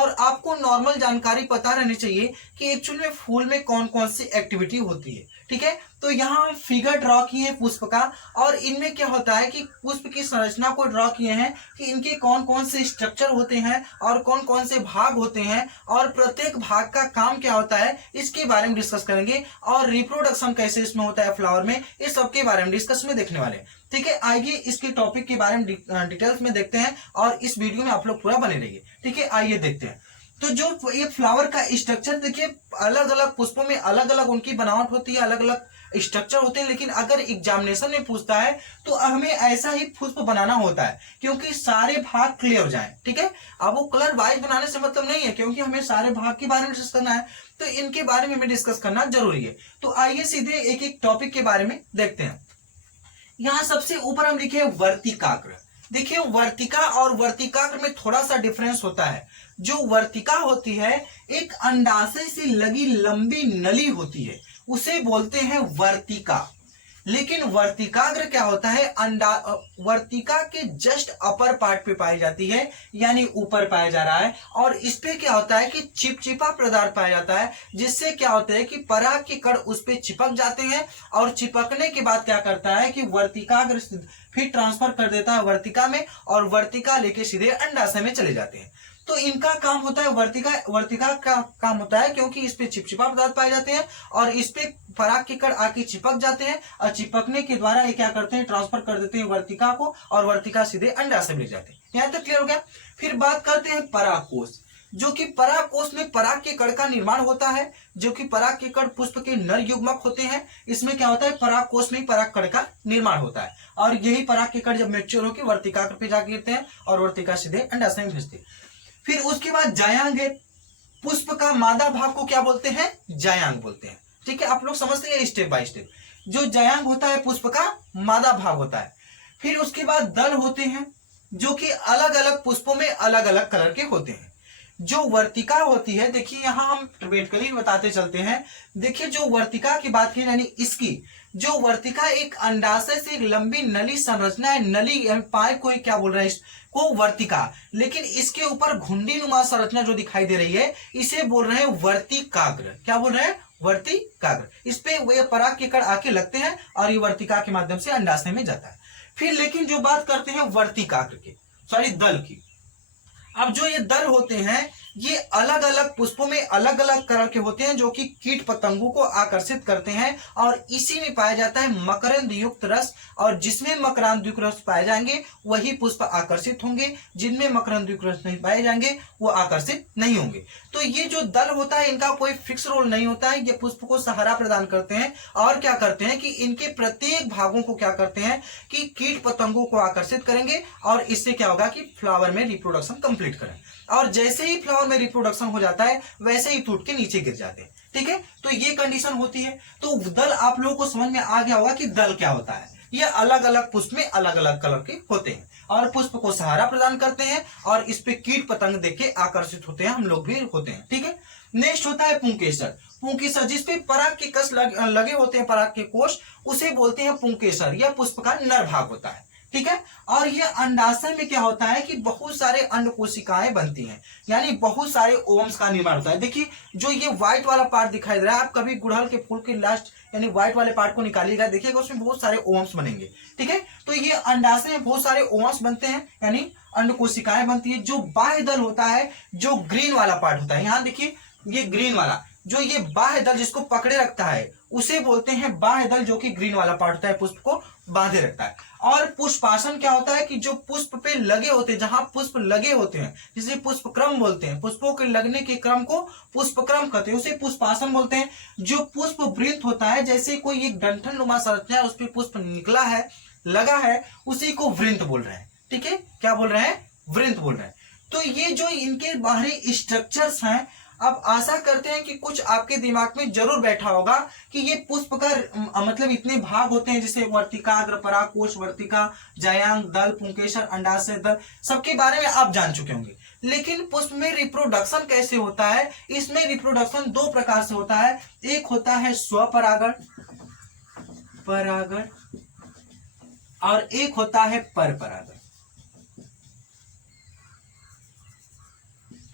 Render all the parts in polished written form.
और आपको नॉर्मल जानकारी पता रहनी चाहिए कि एक्चुअल में फूल में कौन कौन सी एक्टिविटी होती है। ठीक है, तो यहाँ हम फिगर ड्रॉ किए हैं पुष्प का, और इनमें क्या होता है कि पुष्प की संरचना को ड्रॉ किए हैं कि इनके कौन कौन से स्ट्रक्चर होते हैं और कौन कौन से भाग होते हैं और प्रत्येक भाग का काम क्या होता है, इसके बारे में डिस्कस करेंगे। और रिप्रोडक्शन कैसे इसमें होता है फ्लावर में, इस सब के बारे में डिस्कस में देखने वाले हैं। ठीक है, आइए इसके टॉपिक के बारे में डिटेल्स में देखते हैं और इस वीडियो में आप लोग पूरा बने रहिए। ठीक है, आइए देखते हैं। तो जो ये फ्लावर का स्ट्रक्चर देखिए, अलग अलग पुष्पों में अलग अलग उनकी बनावट होती है, अलग अलग स्ट्रक्चर होते हैं, लेकिन अगर एग्जामिनेशन में पूछता है तो हमें ऐसा ही पुष्प बनाना होता है क्योंकि सारे भाग क्लियर हो जाएं। ठीक है, अब वो कलर वाइज बनाने से मतलब नहीं है, क्योंकि हमें सारे भाग के बारे में डिस्कस करना है, तो इनके बारे में हमें डिस्कस करना जरूरी है। तो आइए सीधे एक एक टॉपिक के बारे में देखते हैं। यहां सबसे ऊपर हम लिखे वर्तिकाग्र। देखिए, वर्तिका और वर्तिकाग्र में थोड़ा सा डिफरेंस होता है। जो वर्तिका होती है एक अंडाशय से लगी लंबी नली होती है, उसे बोलते हैं वर्तिका। लेकिन वर्तिकाग्र क्या होता है, वर्तिका के जस्ट अपर पार्ट पे पाई जाती है, यानी ऊपर पाया जा रहा है, और इस पे क्या होता है कि चिपचिपा पदार्थ पाया जाता है, जिससे क्या होता है कि पराग के कण उस पे चिपक जाते हैं, और चिपकने के बाद क्या करता है कि वर्तिकाग्र फिर ट्रांसफर कर देता है वर्तिका में, और वर्तिका लेके सीधे अंडाशय में चले जाते हैं। तो इनका काम होता है, वर्तिका का काम होता है क्योंकि इस पे चिपचिपा पदार्थ पाए जाते हैं और इस पे पराग के कण आके चिपक जाते हैं, और चिपकने के द्वारा ये क्या करते हैं, ट्रांसफर कर देते हैं वर्तिका को, और वर्तिका सीधे अंडाशय में ले जाते हैं। यहां तक क्लियर हो गया। फिर बात करते हैं परागकोश, जो कि परागकोश में पराग के कण का निर्माण होता है, जो कि पराग के कण पुष्प के नर युग्मक होते हैं। इसमें क्या होता है, परागकोश में पराग कण का निर्माण होता है, और यही पराग के कण जब मैच्योर होकर वर्तिकाग्र पे जा गिरते हैं और वर्तिका सीधे अंडाशय में भेजते हैं। फिर उसके बाद जायांग है, पुष्प का मादा भाग को क्या बोलते हैं, जायांग बोलते हैं। ठीक है, आप लोग समझते हैं स्टेप बाय स्टेप। जो जायांग होता है पुष्प का मादा भाग होता है। फिर उसके बाद दल होते हैं, जो कि अलग अलग पुष्पों में अलग अलग कलर के होते हैं। जो वर्तिका होती है, देखिए यहां हम प्रवेटकली बताते चलते हैं। देखिए, जो वर्तिका की बात की, यानी इसकी जो वर्तिका एक अंडाशय से एक लंबी नली संरचना है, नली पाइप को क्या बोल रहे हैं, इसको वर्तिका। लेकिन इसके ऊपर घुंडी नुमा संरचना जो दिखाई दे रही है, इसे बोल रहे हैं वर्तिकाग्र। क्या बोल रहे हैं, वर्तिकाग्र। इस पे वे पराग के कण आके लगते हैं और ये वर्तिका के माध्यम से अंडाशय में जाता है। फिर लेकिन जो बात करते हैं वर्तिकाग्र की, सॉरी दल की। अब जो ये दल होते हैं, ये अलग अलग पुष्पों में अलग अलग कलर के होते हैं, जो कि कीट पतंगों को आकर्षित करते हैं, और इसी में पाया जाता है मकरंद युक्त रस, और जिसमें मकरंद युक्त रस पाए जाएंगे वही पुष्प आकर्षित होंगे, जिनमें मकरंद युक्त रस नहीं पाए जाएंगे वो आकर्षित नहीं होंगे। तो ये जो दल होता है, इनका कोई फिक्स रोल नहीं होता है, ये पुष्प को सहारा प्रदान करते हैं, और क्या करते हैं कि इनके प्रत्येक भागों को क्या करते हैं कि कीट पतंगों को आकर्षित करेंगे, और इससे क्या होगा कि फ्लावर में रिप्रोडक्शन कंप्लीट करें, और जैसे ही फ्लावर में रिप्रोडक्शन हो जाता है वैसे ही टूट के नीचे गिर जाते हैं। ठीक है, तो ये कंडीशन होती है। तो दल आप लोगों को समझ में आ गया होगा कि दल क्या होता है। ये अलग अलग पुष्प में अलग अलग कलर के होते हैं, और पुष्प को सहारा प्रदान करते हैं, और इस पे कीट पतंग देख के आकर्षित होते हैं, हम लोग भी होते हैं। ठीक है, नेक्स्ट होता है पुंकेसर। पुंकेसर जिसपे पराग के कष लगे होते हैं, पराग के कोष, उसे बोलते हैं पुंकेसर। यह पुष्प का नर भाग होता है। ठीक है, और ये अंडाशय में क्या होता है कि बहुत सारे अंड कोशिकाएं बनती हैं, यानी बहुत सारे ओव्स का निर्माण होता है। देखिए, जो ये व्हाइट वाला पार्ट दिखाई दे रहा है, आप कभी गुड़हल के फूल के लास्ट यानी व्हाइट वाले पार्ट को निकालिएगा, देखिएगा उसमें बहुत सारे ओव्स बनेंगे। ठीक है, तो ये अंडाशय में बहुत सारे ओव्स बनते हैं, यानी अंड कोशिकाएं बनती है। जो बाह्य दल होता है, जो ग्रीन वाला पार्ट होता है, यहाँ देखिए ये ग्रीन वाला, जो ये बाह्य दल जिसको पकड़े रखता है उसे बोलते हैं बाह्य दल, जो कि ग्रीन वाला पार्ट होता है, पुष्प को बांधे रखता है। और पुष्पासन क्या होता है कि जो पुष्प पे लगे होते हैं, जहां पुष्प लगे होते हैं, जिसे पुष्प क्रम बोलते हैं, पुष्पों के लगने के क्रम को पुष्प क्रम कहते हैं, उसे पुष्पासन बोलते हैं। जो पुष्प वृंत होता है, जैसे कोई एक डंठल नुमा संरचना है, उस पर पुष्प निकला है, लगा है, उसी को वृंत बोल रहे हैं। ठीक है, क्या बोल रहे हैं, वृंत बोल रहे हैं। तो ये जो इनके बाहरी स्ट्रक्चर्स हैं, अब आशा करते हैं कि कुछ आपके दिमाग में जरूर बैठा होगा कि ये पुष्प का मतलब इतने भाग होते हैं, जैसे वर्तिकाग्र, परागकोश, वर्तिका, जायांग, दल, पुंकेसर, अंडाशय दल, सबके बारे में आप जान चुके होंगे। लेकिन पुष्प में रिप्रोडक्शन कैसे होता है, इसमें रिप्रोडक्शन दो प्रकार से होता है। एक होता है स्वपरागण, परागण, और एक होता है परपरागण।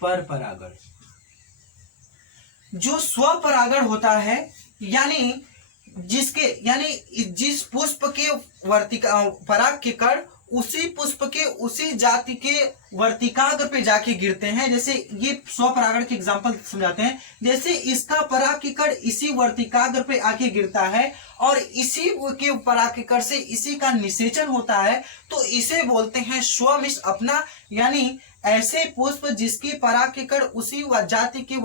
परपरागण। जो स्वपरागण होता है यानी जिस पुष्प के वर्तिका पराग के कण उसी पुष्प के उसी जाति के वर्तिकाग्र पे जाके गिरते हैं। जैसे ये स्वपरागण के एग्जांपल समझाते हैं। जैसे इसका पराग के कण इसी वर्तिकाग्र पे आके गिरता है और इसी के पराग के कण से इसी का निषेचन होता है, तो इसे बोलते हैं स्वमिश्र अपना। यानी ऐसे पुष्प जिसकी पराग के कण उसी जाति के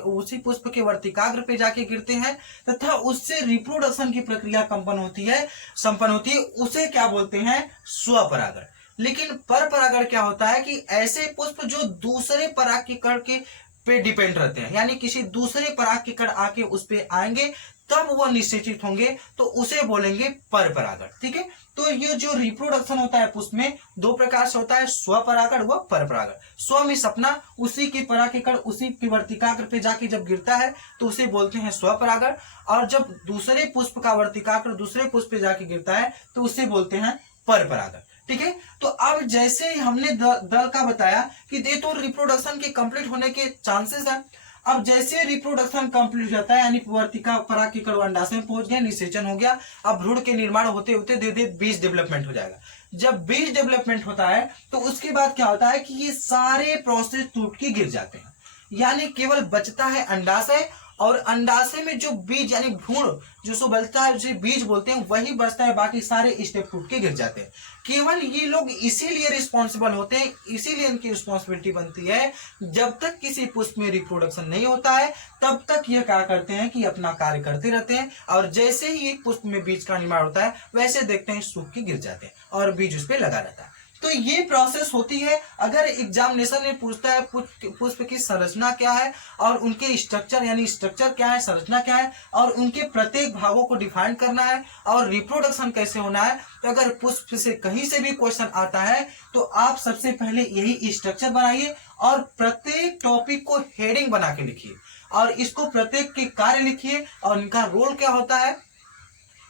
उसी पुष्प के वर्तिकाग्र पे जाके गिरते हैं तथा उससे रिप्रोडक्शन की प्रक्रिया संपन्न होती है, उसे क्या बोलते हैं? स्वपरागण। लेकिन परपरागण क्या होता है कि ऐसे पुष्प जो दूसरे पराग के कण के पे डिपेंड रहते हैं, यानी किसी दूसरे पराग के कण आके उस पे आएंगे तब वह निषेचित होंगे, तो उसे बोलेंगे परपरागण। ठीक है, तो ये जो रिप्रोडक्शन होता है पुष्प में दो प्रकार से होता है, स्वपरागण व परपरागण। स्व में सपना उसी के पराग के कण उसी के वर्तिकाग्र पे जाके जब गिरता है तो उसे बोलते हैं स्वपरागण, और जब दूसरे पुष्प का वर्तिकाग्र दूसरे पुष्प पे जाके गिरता है तो उसे बोलते हैं परपरागण। ठीक है, तो अब जैसे हमने दल का बताया कि दे तो रिप्रोडक्शन के कंप्लीट होने के चांसेस है। अब जैसे रिप्रोडक्शन कंप्लीट हो जाता है यानी वर्तिका पराग के कण अंडाशय में पहुंच गया, निषेचन हो गया, अब भ्रूण के निर्माण होते होते धीरे धीरे बीज डेवलपमेंट हो जाएगा। जब बीज डेवलपमेंट होता है तो उसके बाद क्या होता है कि ये सारे प्रोसेस टूट के गिर जाते हैं, यानी केवल बचता है अंडाशय, और अंडाशय में जो बीज यानी भ्रूण जो सो बचता है उसे बीज बोलते हैं, वही बचता है, बाकी सारे स्टेप टूट के गिर जाते हैं। केवल ये लोग इसीलिए रिस्पॉन्सिबल होते हैं, इसीलिए इनकी रिस्पॉन्सिबिलिटी बनती है, जब तक किसी पुष्प में रिप्रोडक्शन नहीं होता है तब तक ये क्या करते हैं कि अपना कार्य करते रहते हैं, और जैसे ही एक पुष्प में बीज का निर्माण होता है वैसे देखते हैं सूख के गिर जाते हैं और बीज उस पर लगा रहता है। तो ये प्रोसेस होती है। अगर एग्जामिनेशन में पूछता है पुष्प की संरचना क्या है और उनके स्ट्रक्चर यानी स्ट्रक्चर क्या है, संरचना क्या है, और उनके प्रत्येक भागों को डिफाइन करना है और रिप्रोडक्शन कैसे होना है, तो अगर पुष्प से कहीं से भी क्वेश्चन आता है तो आप सबसे पहले यही स्ट्रक्चर बनाइए और प्रत्येक टॉपिक को हेडिंग बना के लिखिए और इसको प्रत्येक के कार्य लिखिए और इनका रोल क्या होता है।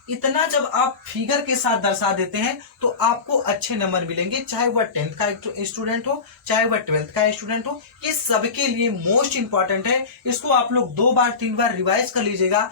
इतना जब आप फिगर के साथ दर्शा देते हैं तो आपको अच्छे नंबर मिलेंगे, चाहे वह 10th का स्टूडेंट हो चाहे वह 12th का स्टूडेंट हो। ये सबके लिए मोस्ट इंपॉर्टेंट है, इसको आप लोग 2 बार 3 बार रिवाइज कर लीजिएगा।